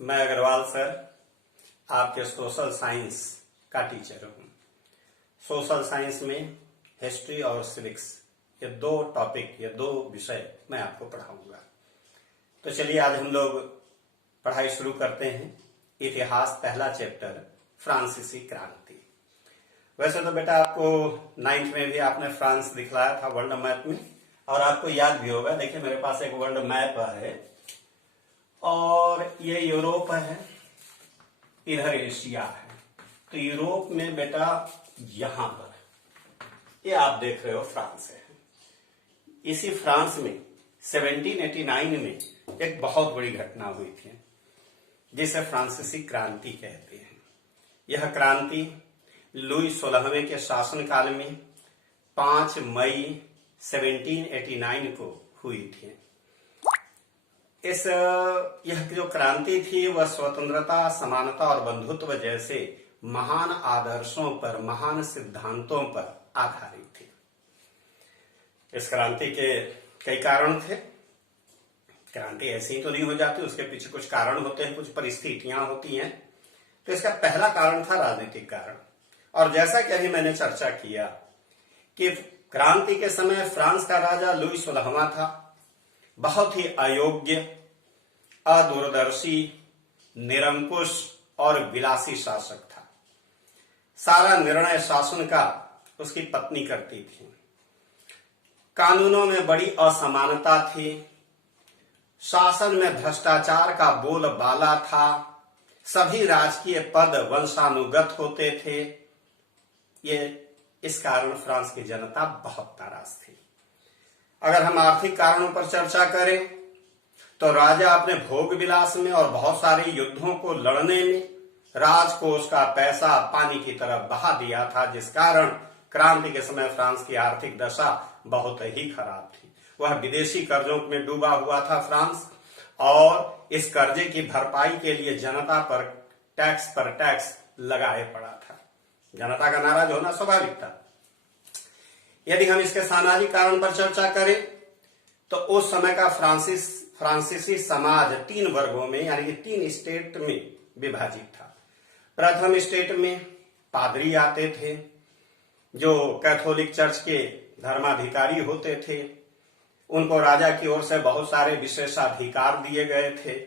मैं अग्रवाल सर आपके social science का टीचर हूँ। सोशल साइंस में हिस्ट्री और सिविक्स ये दो विषय मैं आपको पढ़ाऊंगा। तो चलिए आज हम लोग पढ़ाई शुरू करते हैं। इतिहास पहला चैप्टर फ्रांसीसी क्रांति। वैसे तो बेटा आपको 9th में भी आपने फ्रांस दिखलाया था वर्ल्ड मैप में, और आपको याद भी होगा। देखिए मेरे पास एक वर्ल्ड मैप है और ये यूरोप है, इधर एशिया है। तो यूरोप में बेटा यहां पर ये आप देख रहे हो फ्रांस है। इसी फ्रांस में 1789 में एक बहुत बड़ी घटना हुई थी जिसे फ्रांसीसी क्रांति कहते हैं। यह क्रांति लुई 16वें के शासनकाल में 5 मई 1789 को हुई थी। यह जो क्रांति थी वह स्वतंत्रता, समानता और बंधुत्व जैसे महान आदर्शों पर, महान सिद्धांतों पर आधारित थी। इस क्रांति के कई कारण थे। क्रांति ऐसी ही तो नहीं हो जाती, उसके पीछे कुछ कारण होते हैं, कुछ परिस्थितियां होती हैं। तो इसका पहला कारण था राजनीतिक कारण। और जैसा कि अभी मैंने चर्चा किया कि क्रांति के समय फ्रांस का राजा लुई 16वां था। बहुत ही अयोग्य, अदूरदर्शी, निरंकुश और विलासी शासक था। सारा निर्णय शासन का उसकी पत्नी करती थी। कानूनों में बड़ी असमानता थी। शासन में भ्रष्टाचार का बोलबाला था। सभी राजकीय पद वंशानुगत होते थे। इस कारण फ्रांस की जनता बहुत नाराज थी। अगर हम आर्थिक कारणों पर चर्चा करें तो राजा अपने भोग विलास में और बहुत सारे युद्धों को लड़ने में राजकोष का पैसा पानी की तरह बहा दिया था, जिस कारण क्रांति के समय फ्रांस की आर्थिक दशा बहुत ही खराब थी। वह विदेशी कर्जों में डूबा हुआ था फ्रांस, और इस कर्जे की भरपाई के लिए जनता पर टैक्स लगाए पड़ा था। जनता का नाराज होना स्वाभाविक था। यदि हम इसके सामाजिक कारण पर चर्चा करें तो उस समय का फ्रांसीसी समाज 3 वर्गों में यानी कि 3 स्टेट में विभाजित था। प्रथम स्टेट में पादरी आते थे जो कैथोलिक चर्च के धर्माधिकारी होते थे। उनको राजा की ओर से बहुत सारे विशेषाधिकार दिए गए थे।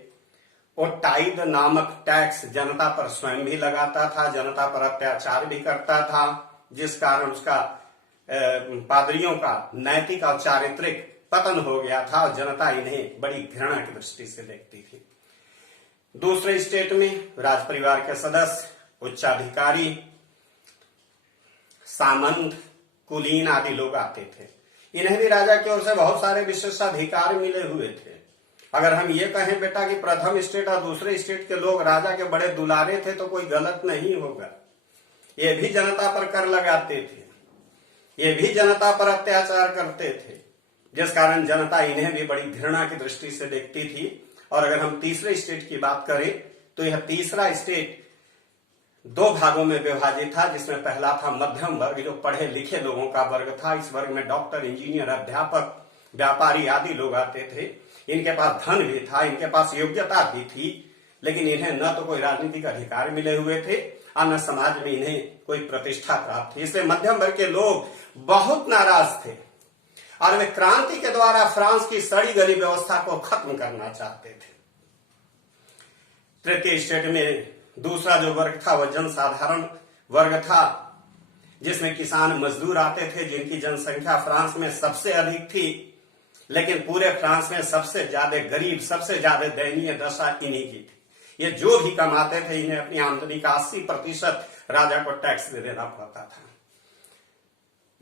और टाइड नामक टैक्स जनता पर स्वयं भी लगाता था, जनता पर अत्याचार भी करता था, जिस कारण उसका पादरियों का नैतिक और चारित्रिक पतन हो गया था और जनता इन्हें बड़ी घृणा की दृष्टि से देखती थी। दूसरे स्टेट में राज परिवार के सदस्य, उच्चाधिकारी, सामंत, कुलीन आदि लोग आते थे। इन्हें भी राजा की ओर से बहुत सारे विशेषाधिकार मिले हुए थे। अगर हम ये कहें बेटा कि प्रथम स्टेट और दूसरे स्टेट के लोग राजा के बड़े दुलारे थे तो कोई गलत नहीं होगा। ये भी जनता पर कर लगाते थे, ये भी जनता पर अत्याचार करते थे, जिस कारण जनता इन्हें भी बड़ी घृणा की दृष्टि से देखती थी। और अगर हम तीसरे स्टेट की बात करें तो यह तीसरा स्टेट 2 भागों में विभाजित था, जिसमें पहला था मध्यम वर्ग, जो पढ़े लिखे लोगों का वर्ग था। इस वर्ग में डॉक्टर, इंजीनियर, अध्यापक, व्यापारी आदि लोग आते थे। इनके पास धन भी था, इनके पास योग्यता भी थी, लेकिन इन्हें न तो कोई राजनीतिक अधिकार मिले हुए थे और न समाज में इन्हें कोई प्रतिष्ठा प्राप्त थी। इसलिए मध्यम वर्ग के लोग बहुत नाराज थे और वे क्रांति के द्वारा फ्रांस की सड़ी गली व्यवस्था को खत्म करना चाहते थे। तृतीय स्टेट में दूसरा जो वर्ग था वह जनसाधारण वर्ग था, जिसमें किसान, मजदूर आते थे, जिनकी जनसंख्या फ्रांस में सबसे अधिक थी। लेकिन पूरे फ्रांस में सबसे ज्यादा गरीब, सबसे ज्यादा दयनीय दशा इन्हीं की थी। ये जो भी कमाते थे इन्हें अपनी आमदनी का 80% राजा को टैक्स दे देना पड़ता था।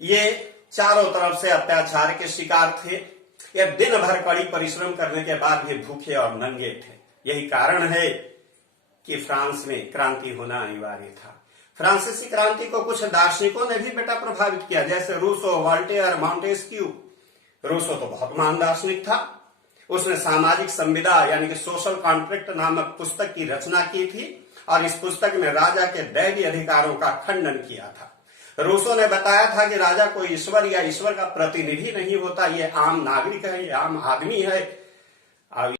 ये चारों तरफ से अत्याचार के शिकार थे। ये दिन भर कड़ी परिश्रम करने के बाद भी भूखे और नंगे थे। यही कारण है कि फ्रांस में क्रांति होना अनिवार्य था। फ्रांसीसी क्रांति को कुछ दार्शनिकों ने भी बेटा प्रभावित किया, जैसे रूसो, वॉल्टेयर, मॉन्टेस्क्यू। रूसो तो बहुत महान दार्शनिक था। उसने सामाजिक संविदा यानी कि सोशल कॉन्ट्रैक्ट नामक पुस्तक की रचना की थी और इस पुस्तक में राजा के दैवीय अधिकारों का खंडन किया था। रूसो ने बताया था कि राजा कोई ईश्वर या ईश्वर का प्रतिनिधि नहीं होता, ये आम नागरिक है, ये आम आदमी है